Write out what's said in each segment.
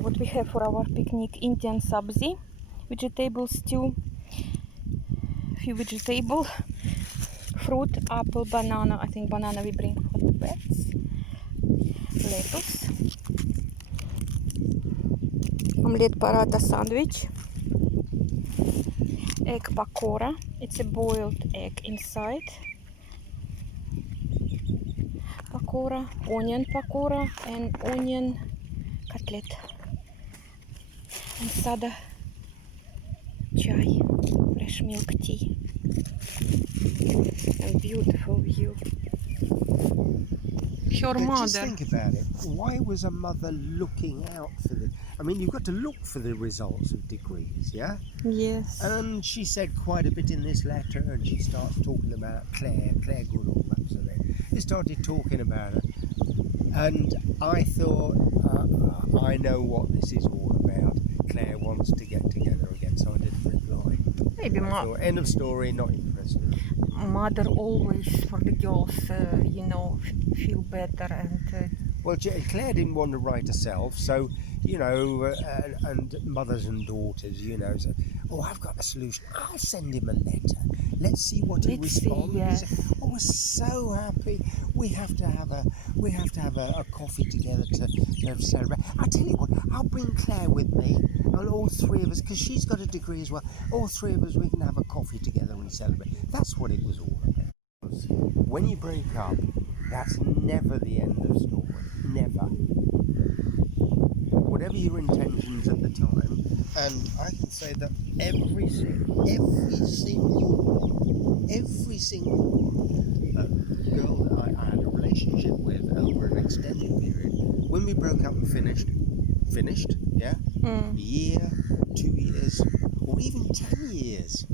what we have for our picnic: Indian sabzi, vegetable stew, few vegetable, fruit, apple, banana. I think banana we bring for the pets. Lettuce, omelette paratha sandwich, egg pakora. It's a boiled egg inside. Pakora, onion pakora, and onion cutlet. And sada chai, fresh milk tea. And beautiful view. Her But mother. just think about it. Why was a mother looking out for the... I mean, you've got to look for the results of degrees, yeah? Yes. And she said quite a bit in this letter, and she starts talking about Claire Goodall, that's her name. They started talking about her, and I thought, I know what this is all about. Claire wants to get together again, so I didn't reply. Maybe I thought, end of story, not interested. mother always for the girls, feel better and. Well, Claire didn't want to write herself, so, and mothers and daughters, so, I've got a solution. I'll send him a letter. Let's see what he responds. Yes. I was so happy. We have to have a coffee together to celebrate. I'll tell you what, I'll bring Claire with me, and all three of us, because she's got a degree as well, all three of us, we can have a coffee together and celebrate. That's what it was all about. When you break up, that's never the end of story. Never. Whatever your intentions at the time, and I can say that every single girl that I had a relationship with over an extended period, when we broke up and finished, yeah, a year, 2 years, or even 10 years,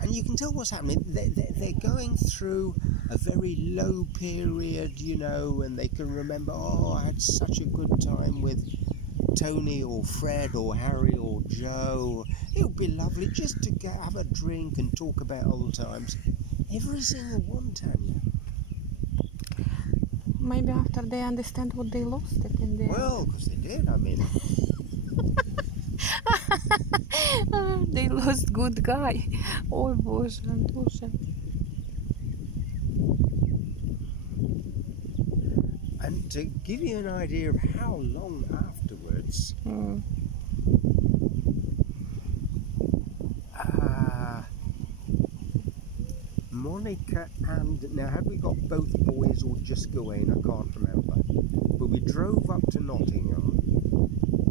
and you can tell what's happening. They're going through a very low period, and they can remember, I had such a good time with Tony or Fred or Harry or Joe. It would be lovely just to have a drink and talk about old times. Every single one, Tanya. Maybe after they understand what they lost it in the Well, because they did, I mean. They lost good guy. Ой, Боже, Антоша. And to give you an idea of how long afterwards, Monica and... Now, had we got both boys or just Gawain? I can't remember. But we drove up to Nottingham,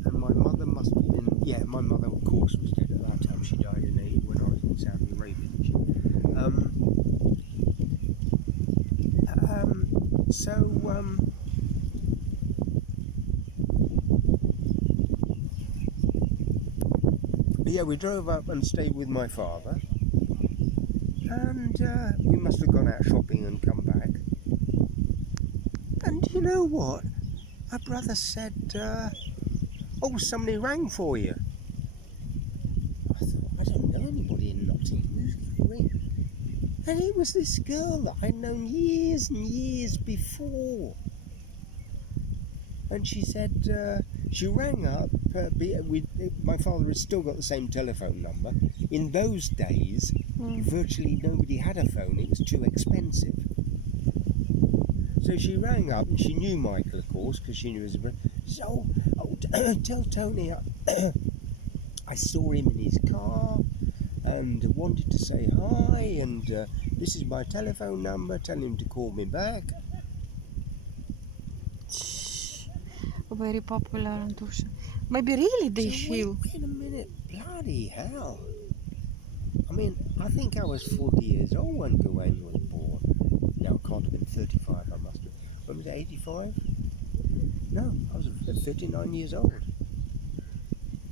and my mother must have been... Yeah, my mother, of course, was dead at that time. She died in when I was in Saudi Arabia. Yeah, we drove up and stayed with my father, and we must have gone out shopping and come back. And you know what? My brother said, somebody rang for you. I thought, I don't know anybody in Nottingham. Who's going to ring? And it was this girl that I'd known years and years before. And she said, she rang up, my father had still got the same telephone number. In those days, virtually nobody had a phone, it was too expensive. So she rang up, and she knew Michael, of course, because she knew his brother. She said, tell Tony I saw him in his car and wanted to say hi, and this is my telephone number, tell him to call me back. Very popular, Antosha. Maybe really they feel. Wait a minute, bloody hell. I mean, I think I was 40 years old when Gawain was born. No, I can't have been 35, I must have. When was it, 85? No, I was 39 years old.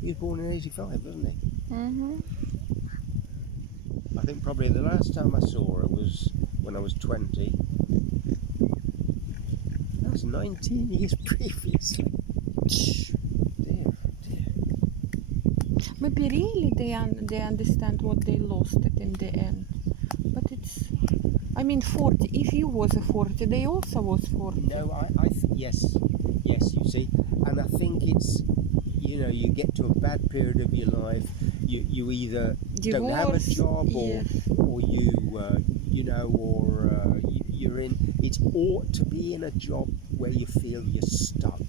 He was born in 85, wasn't he? I think probably the last time I saw her was when I was 20. That was 19 years previously. Dear. Maybe really they understand what they lost it in the end. But it's, 40. If you was a 40, they also was 40. No, yes, you see. and I think it's, you know, you get to a bad period of your life, you either don't have a Divorce, job, yes. or you you know, or you're in. It ought to be in a job where you feel you're stuck,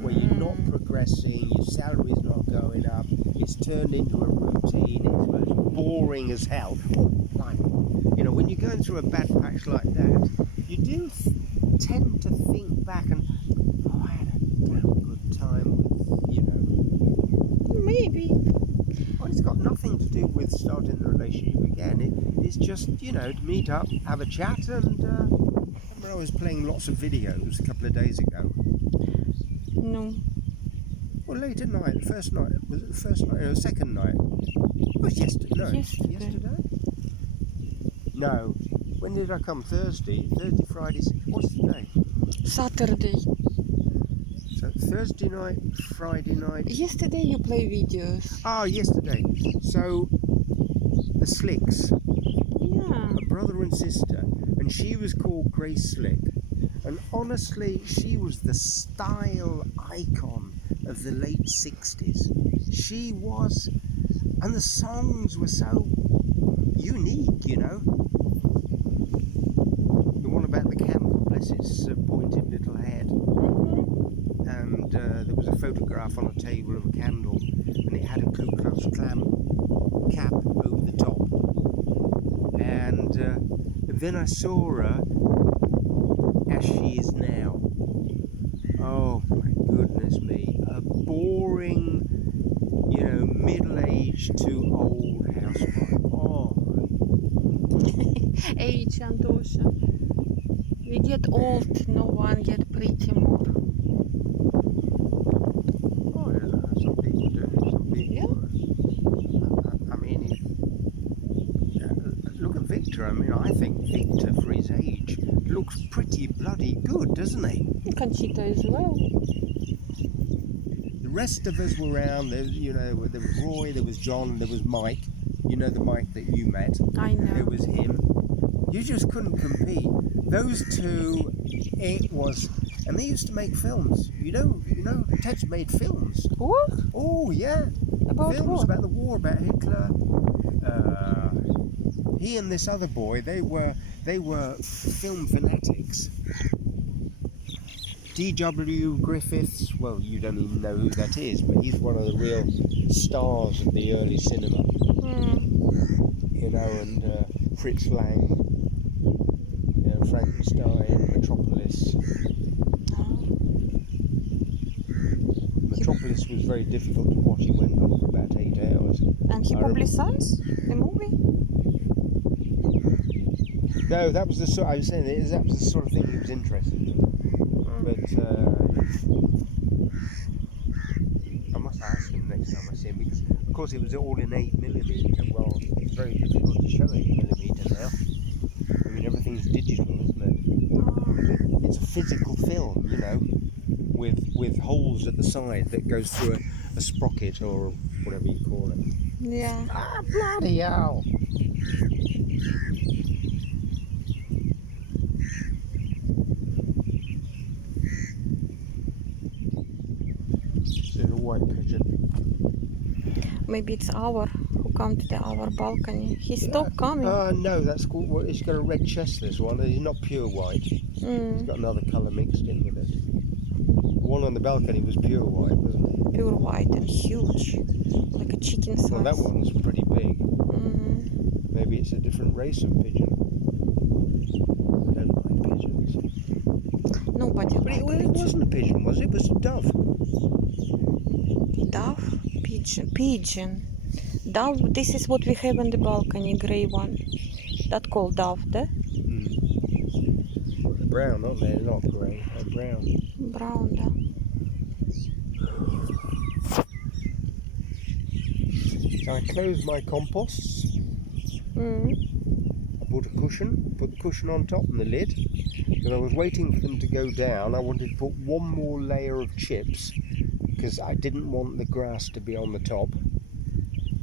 where you're not progressing, your salary's not going up, it's turned into a routine, it's boring as hell. Oh, blimey. You know, when you're going through a bad patch like that, you do tend to think back and, oh, I had a damn good time with, you know. Maybe. Well, it's got nothing to do with starting the relationship again. It's just, you know, to meet up, have a chat, and I remember I was playing lots of videos a couple of days ago. No. Well, late at night, the first night, was it the first night or the second night? It was yesterday. No, Yesterday. No. When did I come? Thursday, Friday, what's the day? Saturday. So Thursday night, Friday night. Yesterday you play videos. Ah, yesterday. So the Slicks, Yeah. a brother and sister, and she was called Grace Slick. And honestly, she was the style icon of the late 60s. She was, and the songs were so unique, you know. The one about the candle, bless its pointed little head. And there was a photograph on a table of a candle, and it had a Ku Klux Klan cap over the top. And then I saw her as she is now. Oh my goodness me, a boring, you know, middle-aged to old housewife. Oh, Age, Antosha. We get old, no one get pretty more. oh, I don't know, some people do, some people. I mean, look at Victor. I mean, I think Victor, for his age, looks pretty bloody good, doesn't he? Conchita as well. The rest of us were around. There, you know, there was Roy, there was John, there was Mike. You know the Mike that you met. I know. It was him. You just couldn't compete. Those two, it was, and they used to make films. You know, Ted's made films. Who? Oh yeah, About films what? about the war, about Hitler. He and this other boy, they were film fanatics. D.W. Griffiths, well, you don't even know who that is, but he's one of the real stars of the early cinema. You know, and Fritz Lang, you know, Frankenstein, Metropolis. Metropolis was very difficult to watch. It went on for about 8 hours. And he I rem- publicized the movie? No, that was the sort. I was saying that was the sort of thing he was interested in. But I must ask him next time I see him, because of course it was all in 8mm. Well, it's very difficult to show 8mm now. I mean, everything's digital, isn't it? It's a physical film, you know, with holes at the side that goes through a sprocket or whatever you call it. Yeah. Ah, bloody hell! There's a white pigeon. Maybe it's our who come to our balcony. He stopped coming. No, that's cool. Well, it's got a red chest, this one. It's not pure white. It's got another colour mixed in with it. The one on the balcony was pure white, wasn't it? Pure white and huge, like a chicken size. Well, that one's pretty big. Maybe it's a different race of pigeon. I don't like pigeons. Nobody But likes it wasn't a pigeon, was it? It was a dove. Dove? Pigeon. Dove, this is what we have on the balcony, grey one. That called dove, да? They're brown, aren't they? They're not grey, they're brown. Brown, да. So I closed my composts. I bought a cushion, put the cushion on top and the lid. Because I was waiting for them to go down. I wanted to put one more layer of chips because I didn't want the grass to be on the top.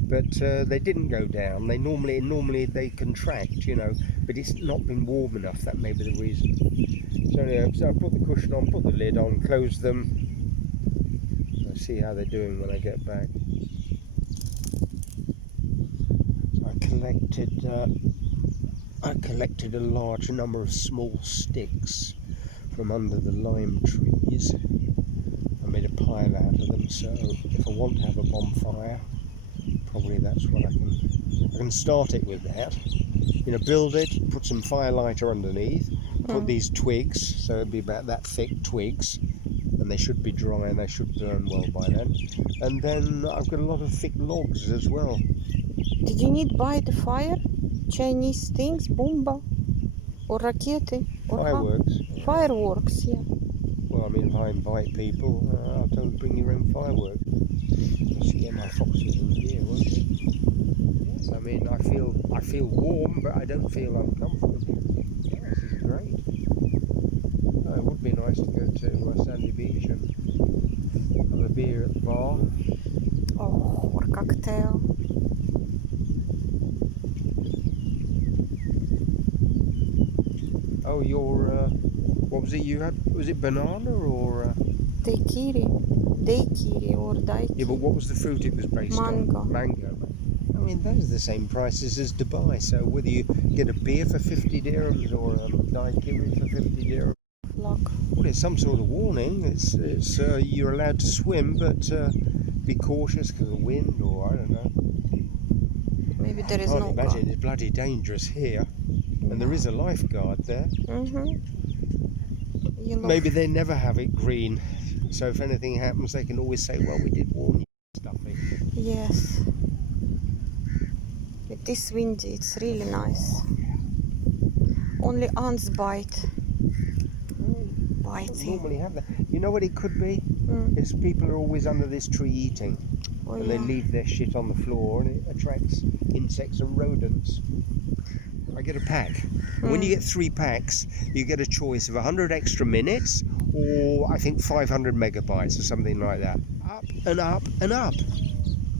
But they didn't go down. They normally they contract, you know, but it's not been warm enough. That may be the reason. So, anyway, so I put the cushion on, put the lid on, closed them, see how they're doing when I get back. I collected a large number of small sticks from under the lime trees. I made a pile out of them, so if I want to have a bonfire, probably that's what I can start it with that. You know, build it, put some firelighter underneath, put these twigs, so it'd be about that thick twigs, and they should be dry and they should burn well by then. And then I've got a lot of thick logs as well. Did you need buy the fire? Chinese things, bomba, or rakete, or Fireworks. Fireworks, yeah. Well, I mean, if I invite people, I'll tell them to bring your own fireworks. You'll see Emma Foxes in here, won't you? Yes, I mean, I feel warm, but I don't feel uncomfortable. Yeah, this is great. Oh, it would be nice to go to Sandy Beach and have a beer at the bar. Oh, or cocktail. Oh, what was it you had? Was it banana or? Daiquiri or daikiri. Yeah, but what was the fruit it was based Mango. on? Mango. I mean, those are the same prices as Dubai, so whether you get a beer for 50 dirhams or a daiquiri for 50 dirhams, Look. well, it's some sort of warning. It's you're allowed to swim, but be cautious because of the wind, or I don't know. Maybe there is I no can't imagine. It's bloody dangerous here, and there is a lifeguard there. Maybe they never have it green, so if anything happens, they can always say, "Well, we did warn you." Stuffy. Yes. It is windy, it's really nice. Only ants bite. Biting. Normally have that. You know what it could be? Mm. Is people are always under this tree eating, Oh, and they yeah. leave their shit on the floor, and it attracts insects and rodents. I get a pack. And when you get 3 packs, you get a choice of 100 extra minutes, or I think 500 megabytes or something like that. Up and up and up.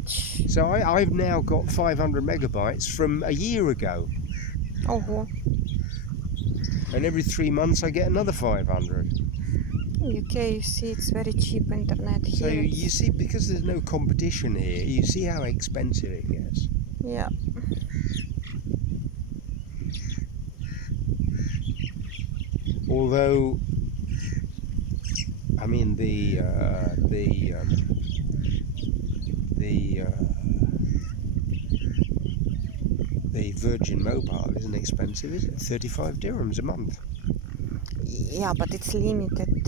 So I've now got 500 megabytes from a year ago, Oh, and every 3 months I get another 500. UK, you see, it's very cheap internet here. So you see, because there's no competition here, you see how expensive it gets. Yeah. Although, I mean, the Virgin Mobile isn't expensive, is it? 35 dirhams a month. Yeah, but it's limited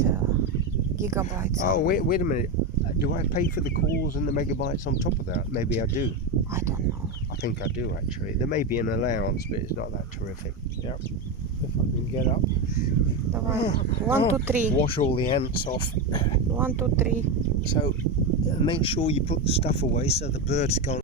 gigabytes. Oh, wait a minute. Do I pay for the calls and the megabytes on top of that? Maybe I do. I don't know. I think I do, actually. There may be an allowance, but it's not that terrific. Yeah. If I can get up. Давай. 1, 2, 3. Wash all the ants off. 1, 2, 3. So make sure you put the stuff away so the birds can't